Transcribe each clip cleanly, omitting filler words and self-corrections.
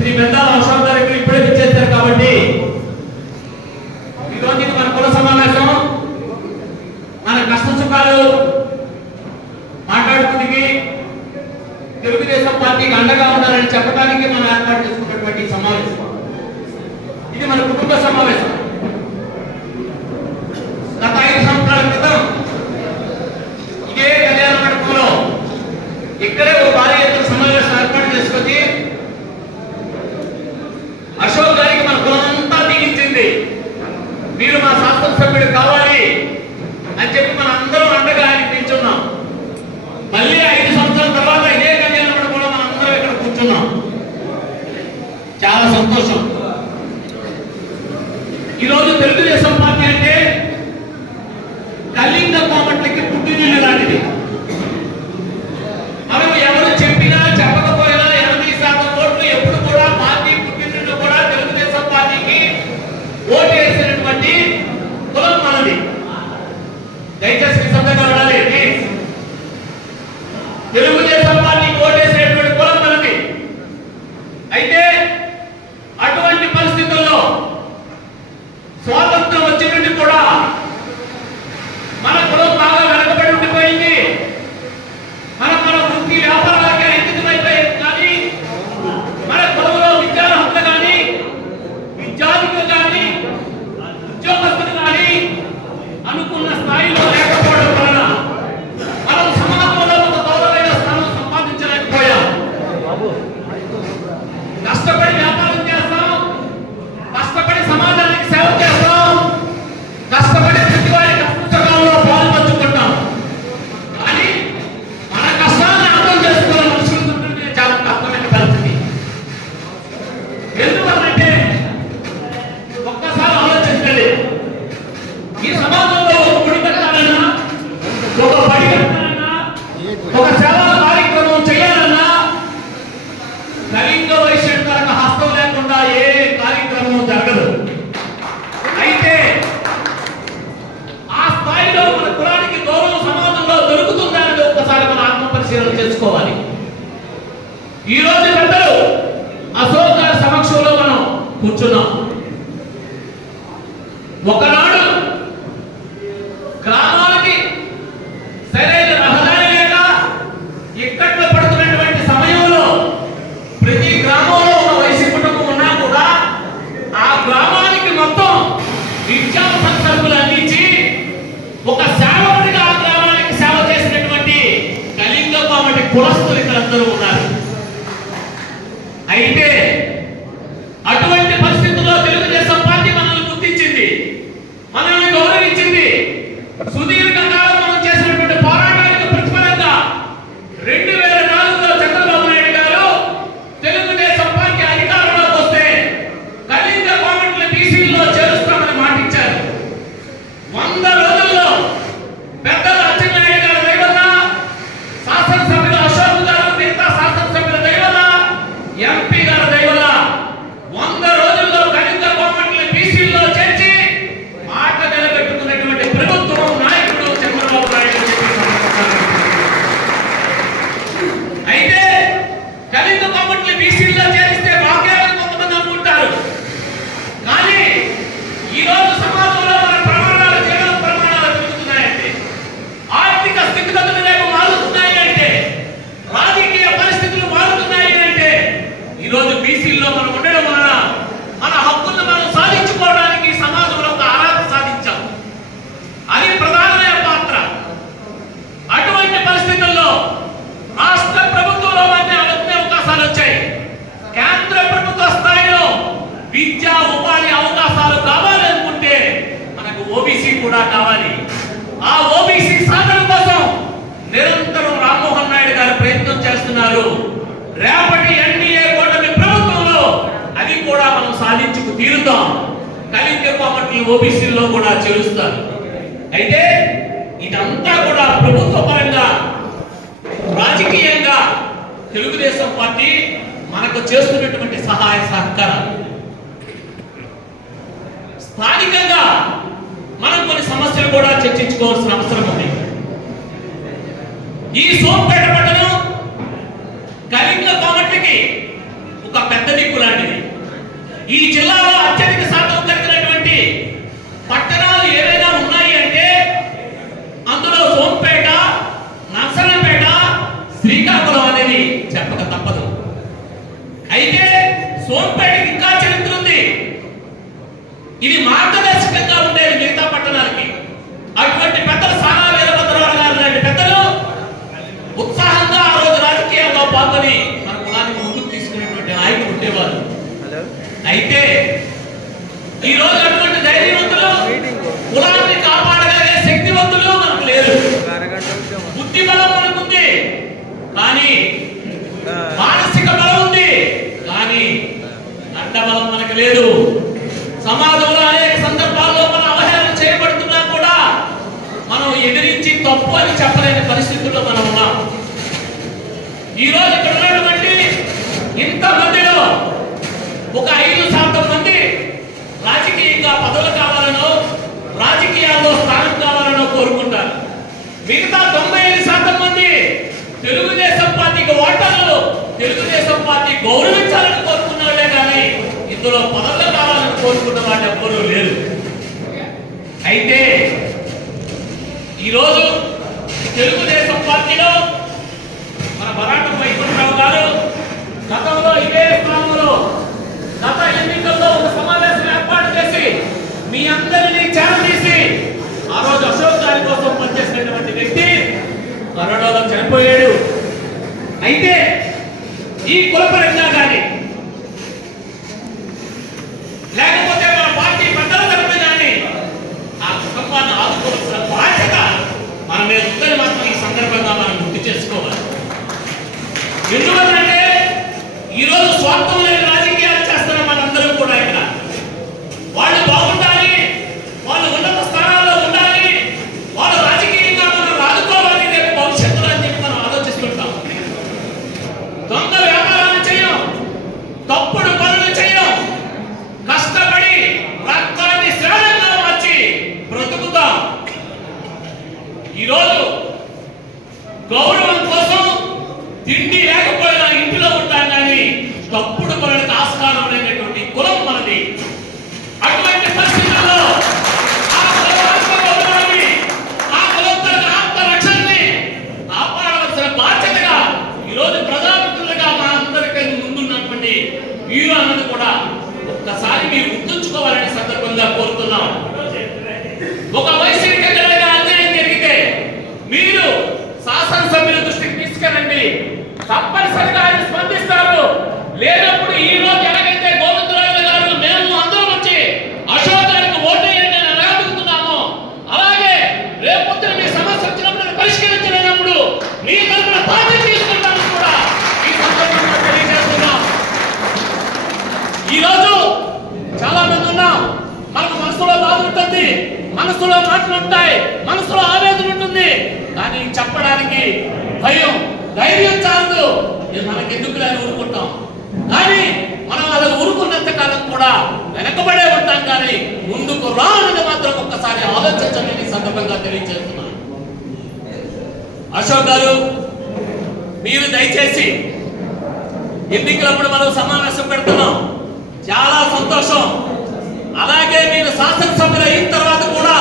శ్రీ బెందాల అశోక్ గారు ఇప్పుడే విచ్చేశారు కాబట్టి ఈరోజు మన కుల సమావేశం మన కష్ట సుఖాలు మాట్లాడుకుని తెలుగుదేశం పార్టీకి అండగా ఉండాలని చెప్పడానికి మనం ఏర్పాటు చేసుకున్నటువంటి సమావేశం. ఇది మన కుటుంబ సమావేశం. గత 5 సంవత్సరాల క్రితం ఇదే కళ్యాణ మండపంలో ఇక్కడే ఒక భారీ ఎత్తున సమావేశం ఏర్పాటు చేసుకొని అశోక్ గారికి మన కులమంతా దిగించింది. మీరు మా శాసనసభ్యుడు కావాలి అని చెప్పి మన అందరం అండగా నిల్చున్నాం. మళ్ళీ 5 సంవత్సరాల తర్వాత ఇదే కళ్యాణ మండపంలో మనం అందరం ఇక్కడ కూర్చున్నాం. చాలా సంతోషం. ఈరోజు తెలుగుదేశం పార్టీ అంటే కళింగ కోమట్లకి పుట్టినిల్లు లాంటిది. మనం ఎవరు చెప్పినా చెప్పకపోయినా 80% ఓట్లు ఎప్పుడు కూడా పార్టీ పుట్టినిల్లు కూడా తెలుగుదేశం పార్టీకి ఓటేసినటువంటి కులం మనది. దయచేసి నిశ్శబ్దంగా ఉండాలి. తెలుగుదేశం పార్టీకి ఓటేసినటువంటి కులం మనది. అయితే అటువంటి పరిస్థితుల్లో స్వాతంత్రం వచ్చినట్టు కూడా మన కులం బాగా వెనకబడి ఉండిపోయింది. మన వృత్తి వ్యాపారాలకే అంకితమైపోయింది. కానీ మన కులంలో విద్యార్హత కానీ విద్యార్థులు కానీ ఉద్యోగస్తులు కానీ అనుకున్న స్థాయిలో లేకపోవడం వలన మనం సమాజంలో ఒక గౌరవమైన స్థానం సంపాదించలేకపోయాం. కష్టపడి వ్యాపారం చేస్తాం, కష్టపడి సమాజానికి సేవ చేస్తాం, కష్టపడి ప్రతి వారి కష్టంలో పాలు పంచుకుంటాం. కానీ మన కష్టాన్ని అర్థం చేసుకోవాలి మనుషులు చాలా కష్టమైన పరిస్థితి. ఎందువల్లంటే ఒక్కసారి ఆలోచించండి. ఈ సమాజంలో ఒక గుడి కట్టాలన్నా, ఒక బడి కట్టాలన్నా, ఒక సేవా కార్యక్రమం చేయాలన్నా కళింగ వైశ్యుడికి హస్తం లేకుండా ఏ కార్యక్రమం జరగదు. అయితే ఆ స్థాయిలో మన కులానికి గౌరవం సమాజంలో దొరుకుతుందని ఒక్కసారి మన ఆత్మ పరిశీలన చేసుకోవాలి. ఈ రోజు పెద్దలు అశోక్ గారి సమక్షంలో మనం కూర్చున్నాం. ఒకనాడు గ్రామానికి సరైన రహదారి లేక ఇక్కట్లో పడుతున్నటువంటి సమయంలో ప్రతి గ్రామంలో ఒక వైశ్య కుటుంబం ఉన్నా కూడా ఆ గ్రామానికి మొత్తం నిత్యావసర సరుకులు అందించి ఒక సేవకుడిగా ఆ గ్రామానికి సేవ చేసినటువంటి కళింగ కోమటి కులస్తులు ఇక్కడందరూ ఉన్నారు. అయితే అటువంటి పరిస్థితుల్లో తెలుగుదేశం పార్టీ మనల్ని గుర్తించింది, మనల్ని గౌరవించింది. సుదీర్ఘకాలం మనం చేసినటువంటి పోరాటానికి ప్రతిఫలంగా 2004లో చంద్రబాబు నాయుడు గారు తెలుగుదేశం పార్టీ అధికారంలోకి వస్తే కళింగ కోమట్ల బీసీల్లో చేరుస్తామని మాటిచ్చారు. 100 రోజుల్లో పెద్దల అచ్చెన్నాయుడు గారి దయవల్ల, శాసనసభ్యుల అశోక్ గారు, మిగతా శాసనసభ్యుల దయవల్ల, ఎంపీ గారి దయవల్ల 100 రోజుల్లో కళింగ కోమట్ల బీసీల్లో చేర్చి మాట నిలబెట్టుకున్నటువంటి ప్రభుత్వం నాయకుడు చంద్రబాబు నాయుడు. అయితే కళింగ కోమట్ల బీసీల్లో చేరిస్తే వాకేమని కొంతమంది అనుకుంటారు. కానీ ఈ రోజు సమాజంలో మన ప్రమాణాలు, జీవన ప్రమాణాలు పెరుగుతున్నాయంటే, ఆర్థిక స్థితిగతులు రేపు మారుతున్నాయి అంటే, రాజకీయ పరిస్థితులు మారుతున్నాయి అంటే, ఈరోజు బీసీల్లో మనం ఉండడం వలన మన హక్కులను మనం సాధించుకోవడానికి సమాజంలో ఒక అర్హత సాధించాం. అది ప్రధానమైన పాత్ర. అటువంటి పరిస్థితుల్లో రాష్ట్ర ప్రభుత్వంలో మధ్య అవకాశాలు వచ్చాయి. కేంద్ర ప్రభుత్వ స్థాయిలో విద్యా ఉపాధి అవకాశాలు కావాలనుకుంటే మనకు ఓబీసీ కూడా కావాలి. ఆ ఓబీసీ సాధన కోసం నిరంతరం రామ్మోహన్ నాయుడు గారు ప్రయత్నం చేస్తున్నారు. రేపటి ఎన్డీఏ కూటమి ప్రభుత్వంలో అది కూడా మనం సాధించుకు తీరుతాం. కళింగ కోమట్ల ఓబీసీల్లో కూడా చేరుస్తారు. అయితే ఇదంతా కూడా ప్రభుత్వ పరంగా, రాజకీయంగా తెలుగుదేశం పార్టీ మనకు చేస్తున్నటువంటి సహాయ సహకారాలు. స్థానికంగా మనం కొన్ని సమస్యలు కూడా చర్చించుకోవాల్సిన అవసరం ఉంది. ఈ సోంపేట పట్టణం కళింగ కోమట్లకి ఒక పెద్ద దిక్కు లాంటిది. ఈ జిల్లాలో అత్యధిక శాతం కలిగినటువంటి పట్టణాలు ఏవైనా ఉన్నాయి అంటే అందులో సోంపేట, నర్సన్నపేట, శ్రీకాకుళం అనేది చెప్పక తప్పదు. అయితే సోంపేటకి ఇంకా చరిత్ర ఉంది. ఇది మార్గదర్శకంగా ఉండేది మిగతా పట్టణాలకి. అటువంటి పెద్దలు సానా వీరభద్రరావు గారు లాంటి పెద్దలు ఉత్సాహంగా ఆ రోజు రాజకీయాల్లో పాల్గొని మన కులానికి ముందుకు తీసుకునేటువంటి నాయకులు ఉండేవారు. అయితే ఈ రోజు అటువంటి ధైర్యవంతులు, కులాన్ని కాపాడగలిగే శక్తివంతులు మనకు లేరు. బుద్ధి బలం మనకుంది కానీ, మానసిక బలం ఉంది కానీ అడ్డ బలం మనకు లేదు. సమాజంలో అనేక సందర్భాల్లో మనం అవహేళన చేయబడుతున్నా కూడా మనం ఎదిరించి తప్పు అని చెప్పలేని పరిస్థితుల్లో మనం ఉన్నాం. ఈ రోజు ఇక్కడ ఉన్నటువంటి ఇంతమందిలో ఒక 5% మంది రాజకీయంగా పదవులు కావాలనో, రాజకీయాల్లో స్థానం కావాలనో కోరుకుంటారు. మిగతా 95% మంది తెలుగుదేశం పార్టీకి ఓటర్లు, తెలుగుదేశం పార్టీ గౌరవించాలని కోరుకున్న వాళ్ళే కానీ ఇందులో పదవులు కావాలని కోరుకున్న వాళ్ళు ఎవ్వరూ లేరు. అయితే ఈరోజు తెలుగుదేశం పార్టీలో మన బరాటం వైకుంఠరావు గారు గతంలో ఇదే స్థానంలో గత ఎన్నికల్లో ఒక సమావేశం ఏర్పాటు చేసి మీ అందరినీ చేరదీసి ఆ రోజు అశోక్ గారి కోసం పనిచేసినటువంటి వ్యక్తి కరోనాలో చనిపోయాడు. అయితే ఈ కులపరంగా కానీ లేకపోతే మన పార్టీ పెద్దల తరపున కానీ ఆ కుటుంబాన్ని ఆదుకోవాల్సిన బాధ్యత మన మీద ఉందని మాత్రం ఈ సందర్భంగా మనం గుర్తు చేసుకోవాలి. ఎందుకంటే ఈరోజు స్వార్థం లేని రాజకీయాలు చేస్తున్న మనందరం కూడా ఇక్కడ వాళ్ళు బాగుండాలి, వాళ్ళు ఉన్నత స్థానాల్లో ఉండాలి, వాళ్ళు రాజకీయంగా మనం ఆదుకోవాలి రేపు భవిష్యత్తులో అని చెప్పి మనం ఆలోచిస్తుంటాం. దొంగ వ్యాపారాలు చేయం, తప్పుడు పనులు చేయం, కష్టపడి రక్తాన్ని శ్రేణంగా మార్చి బ్రతుకుతాం. ఈరోజు గౌరవం కోసం తిండి లేకపోయినా ఇంటిలో ఉంటాం కానీ తప్పుడు పనులకు ఆస్కారం లేనటువంటి కులం మనది. అటువంటి పరిస్థితుల్లో ఆ కులాన్ని, ఆ కులంతో ఆత్మరక్షణని కాపాడవలసిన బాధ్యతగా ఈరోజు ప్రజాప్రతినిధులుగా మా అందరికీ ముందున్నటువంటి మీరు అన్నది కూడా ఒక్కసారి మీరు గుర్తుంచుకోవాలనే సందర్భంగా కోరుతున్నాం. ఒక వైసీపీ అన్యాయం జరిగితే మీరు శాసనసభ్యుల దృష్టికి తీసుకెళ్ళండి, తప్పనిసరిగా ఆయన స్పందిస్తారు. లేనప్పుడు ఈ రోజు ఎలాగైతే గోవిందరాజు గారు మేము అందరం వచ్చి అశోక్ గారికి ఓటేయండి అని అడుగుతున్నాము, అలాగే రేపొద్దున మీ సమస్య వచ్చినప్పుడు పరిష్కరించలేనప్పుడు మీ తరఫున బాధ్యత తీసుకుంటామని కూడా ఈ సందర్భంగా తెలియజేస్తున్నాం. ఈరోజు చాలా మంది ఉన్నాం, మనకు మనసులో బాధ ఉంటుంది, మనసులో మాటలు ఉంటాయి, మనసులో ఆవేదన ఉంటుంది, కానీ చెప్పడానికి భయం, ధైర్యం చాలదు. మనకెందుకు అని ఊరుకుంటాం, కానీ మనం అలా ఊరుకున్నంత కాలం కూడా వెనకబడే ఉంటాం, కానీ ముందుకు రానని మాత్రం ఒక్కసారి ఆలోచించండి సందర్భంగా తెలియజేస్తున్నాను. అశోక్ గారు, మీరు దయచేసి ఎన్నికలప్పుడు మనం సమావేశం పెడుతున్నాం, చాలా సంతోషం. అలాగే మీరు శాసనసభ్యులు అయిన తర్వాత కూడా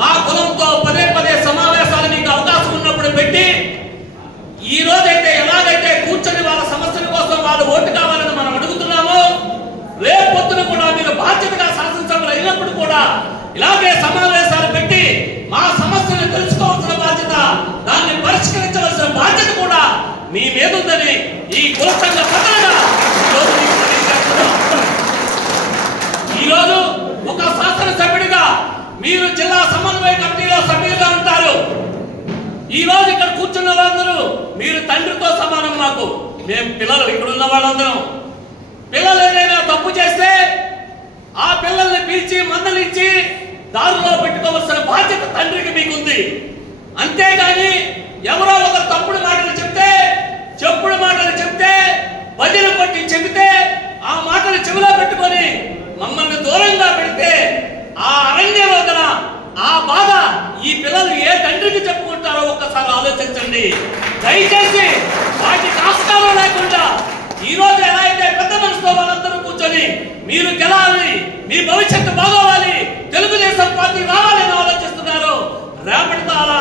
మా కులంతో పదే పదే సమావేశాలు మీకు అవకాశం ఉన్నప్పుడు పెట్టి ఈ రోజైతే ఎలాగైతే కూర్చొని వాళ్ళ సమస్యల కోసం వాళ్ళు ఓటు కావాలని మనం అడుగుతున్నామో, రేపొద్దున కూడా మీరు బాధ్యతగా శాసనసభ్యులు అయినప్పుడు కూడా ఇలాగే సమావేశాలు పెట్టి మా సమస్యలను తెలుసుకోవాల్సిన బాధ్యత, దాన్ని పరిష్కరించవలసిన బాధ్యత కూడా మీ మీద ఉందని ఈ కుల సంఘ పదాలుగా ఈరోజు ఒక శాసనసభ్యుడిగా మీరు జిల్లా సమన్వయ కమిటీలో సభ్యులుగా ఉంటారు. ఈ రోజు ఇక్కడ కూర్చున్న వాళ్ళందరూ మీరు తండ్రితో సమానం. మాకు మేము పిల్లలు, ఇక్కడ ఉన్న వాళ్ళందరం పిల్లలు ఏదైనా తప్పు చేస్తే ఆ పిల్లల్ని పిలిచి మందలించి దారిలో పెట్టుకోవాల్సిన బాధ్యత తండ్రికి మీకుంది. అంతేగాని ఎవరో ఒక తప్పుడు మాటలు చెప్తే బదిలు కొట్టి చెబితే ఆ మాటలు చెవిలో పెట్టుకొని మమ్మల్ని దూరంగా పెడితే ఆ అరణ్యరోధన, ఆ బాధ ఈ పిల్లలు ఏ తండ్రికి చెప్పుకుంటారో ఒక్కసారి ఆలోచించండి. దయచేసి వాటికి ఆస్కారం లేకుండా ఈ రోజు ఎలా అయితే మీ భవిష్యత్తు బాగోవాలి, తెలుగుదేశం పార్టీ రావాలని ఆలోచిస్తున్నారు. రేపటి వాళ్ళ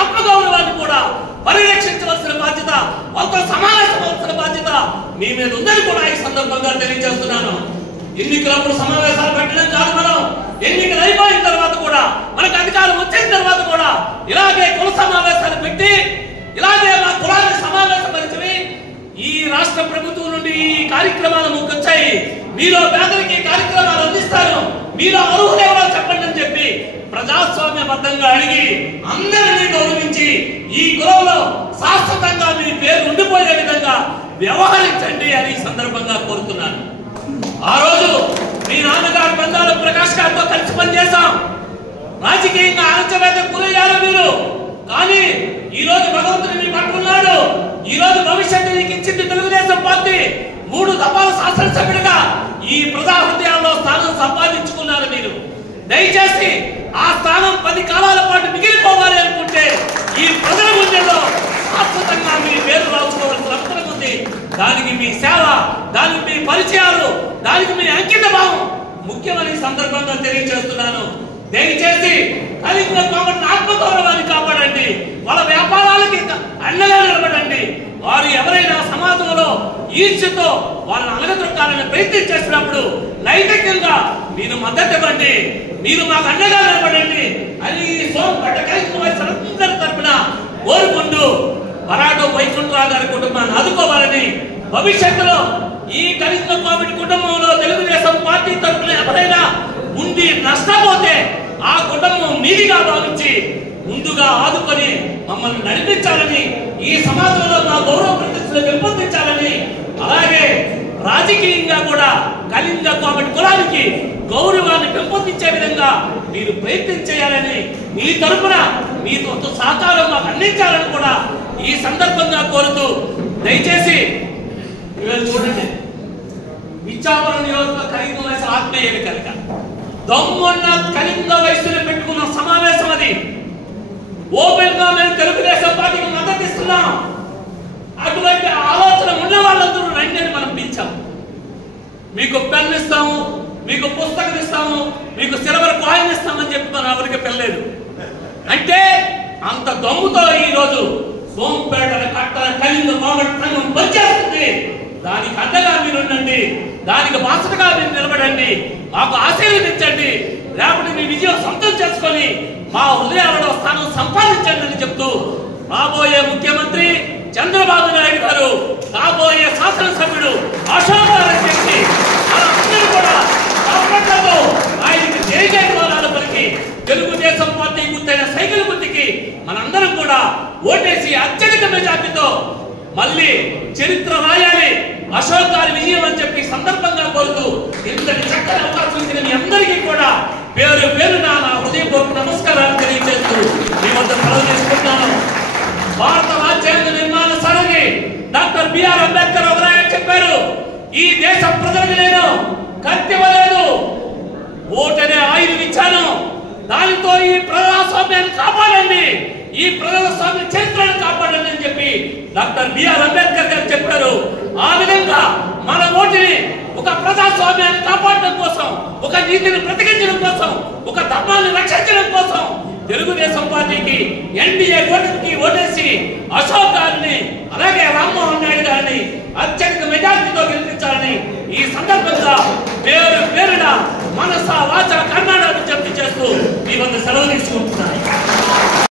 ఆత్మగౌరవాన్ని కూడా పరిరక్షించవలసిన బాధ్యత, వాళ్ళతో సమావేశమవలసిన బాధ్యత మీ మీద ఉందని కూడా ఈ సందర్భంగా తెలియజేస్తున్నాను. ఎన్నికలప్పుడు సమావేశాలు పెట్టడం కాదు, మనం ఎన్నికలు అయిపోయిన తర్వాత కూడా, మనకు అధికారం వచ్చిన తర్వాత కూడా ఇలాగే కుల సమావేశాలు పెట్టి, ఇలాగే మా కులాన్ని సమావేశపరిచి ఈ రాష్ట్ర ప్రభుత్వం నుండి ఈ కార్యక్రమాలు వచ్చాయి, మీలో పేదలకి కార్యక్రమాలు అందిస్తారు, మీలో అర్హులెవరో చెప్పండి అని చెప్పి ప్రజాస్వామ్యబద్ధంగా అడిగి అందరినీ గౌరవించి ఈ కులంలో శాశ్వతంగా మీ పేరు ఉండిపోయే విధంగా వ్యవహరించండి అని ఈ సందర్భంగా కోరుతున్నాను. ఆ రోజు మీ నాన్నగారు బంగాళ ప్రకాష్ గారితో కలిసి పనిచేశాం. రాజకీయంగా అణచివేతకు గురయ్యారు మీరు. కానీ ఈ రోజు భగవంతుడు మీ పట్ల ఉన్నాడు. ఈ రోజు భవిష్యత్తు మీకు ఇచ్చింది తెలుగుదేశం పార్టీ. 3 దఫాల శాసనసభ్యుడిగా ఈ ప్రజా హృదయాల్లో స్థానం సంపాదించుకున్నారు మీరు. దయచేసి ఆ స్థానం 10 కాలాల పాటు మిగిలిపోవాలి అనుకుంటే ఈ ప్రజల గుండెల్లో శాశ్వతంగా మీ పేరు రాసుకోవాల్సిన అవసరం ఉంది. దానికి మీ సేవ, దానికి మీ పరిచయాలు, దానికి మీ అంకిత భావం ముఖ్యమని సందర్భంగా తెలియజేస్తున్నాను. దయచేసి కలిగిన కోమటి ఆత్మగౌరవాన్ని కాపాడండి, వాళ్ళ వ్యాపారాలకి అండగా నిలబడండి. వారు ఎవరైనా సమాజంలో ఈర్ష్యతో వాళ్ళని అలగదొక్కాలని ప్రయత్నం చేసినప్పుడు నైతికంగా మీరు మద్దతు ఇవ్వండి, మీరు మాకు అండగా నిలబడండి అని సోంపేట అందరి తరపున కోరుకుంటూ మరాఠో వైకుంఠరావు గారి కుటుంబాన్ని ఆదుకోవాలని, భవిష్యత్తులో ఈ కలిగిన కోవిడ్ కుటుంబంలో తెలుగుదేశం పార్టీ తరపున ఎవరైనా ఉండి నష్టపోతే ఆ కుటుంబం మీదిగా భావించి ముందుగా ఆదుకొని మమ్మల్ని నడిపించాలని, ఈ సమాజంలో మా గౌరవ ప్రతిష్టలు పెంపొందించాలని, అలాగే రాజకీయంగా కూడా కళింగ కోమటి కులానికి గౌరవాన్ని పెంపొందించే విధంగా మీరు ప్రయత్నం చేయాలని, మీ తరపున మీ సహకారం మాకు అందించాలని కూడా ఈ సందర్భంగా కోరుతూ, దయచేసి చూడండి, ఇచ్చాపురం నియోజకవర్గ కళింగ వయసు ఆత్మీయ కనుక దమ్మున్న కళింగ వయసులో పెట్టుకున్న సమావేశం అది. ఓపెన్ గా మేము తెలుగుదేశం పార్టీకి మద్దతు ఇస్తున్నాం. అటువంటి ఆలోచన ఉన్న వాళ్ళందరూ రండి అని మనం పిలిచాం. మీకు పెన్ ఇస్తాము, మీకు పుస్తకం ఇస్తాము, మీకు సిల్వర్ కాయిన్ ఇస్తామని చెప్పి మనం ఎవరికి పెళ్ళలేదు. అంటే అంత దమ్ముతో ఈ రోజు సోంపేట కట్టల కళింగ కోమటి సంఘం పనిచేస్తుంది. దానికి అండగా మీరు ఉండండి, దానికి బాధ్యతగా మీరు నిలబడండి, మాకు ఆశీర్వదించండి. రేపటి మీ విజయం సొంతం చేసుకొని మా హృదయాలలో స్థానం సంపాదించండి అని చెప్తూ, రాబోయే ముఖ్యమంత్రి చంద్రబాబు నాయుడు గారు, రాబోయే శాసనసభ్యుడు అశోక్ గారు చెప్పి అందరూ కూడా ఆయనకి జయజయమానాలు పలికి తెలుగుదేశం పార్టీ గుర్తైన సైకిల్ గుర్తుకి మనందరం కూడా ఓటేసి అత్యధిక మెజార్టీతో మళ్ళీ చరిత్ర రాయాలి, అశోక్ గారి విజయం అని చెప్పి సందర్భంగా కోరుతూ, ఇంతటి చక్కని అవకాశం ఇచ్చిన మీ అందరికీ కూడా పేరు పేరున నా హృదయపూర్వక నమస్కారాలు తెలియజేస్తూ మీ వద్ద సెలవు తీసుకుంటున్నాను. భారత రాజ్యాంగ నిర్మాణ సరళి డాక్టర్ బిఆర్ అంబేద్కర్ ఒక చెప్పారు, ఈ దేశ ప్రజలకు నేను కత్తివ్వలేదు, ఓటనే ఆయుధం ఇచ్చాను, దానితో ఈ ప్రజాస్వామ్యాన్ని కాపాడండి, ఈ ప్రజాస్వామ్య చరిత్రను కాపాడండి అని చెప్పి డాక్టర్ బిఆర్ అంబేద్కర్ గారు చెప్పారు. ఆ విధంగా మన ఓటుని ఒక ప్రజాస్వామ్యాన్ని కాపాడడం కోసం, ఒక నీతిని బ్రతికించడం కోసం, ఒక ధర్మాన్ని రక్షించడం కోసం తెలుగుదేశం పార్టీకి ఎన్డీఏ కూటమికి ఓటేసి అశోక్ గారిని అలాగే రామ్మోహన్ నాయుడు గారిని అత్యధిక మెజార్టీతో గెలిపించాలని ఈ సందర్భంగా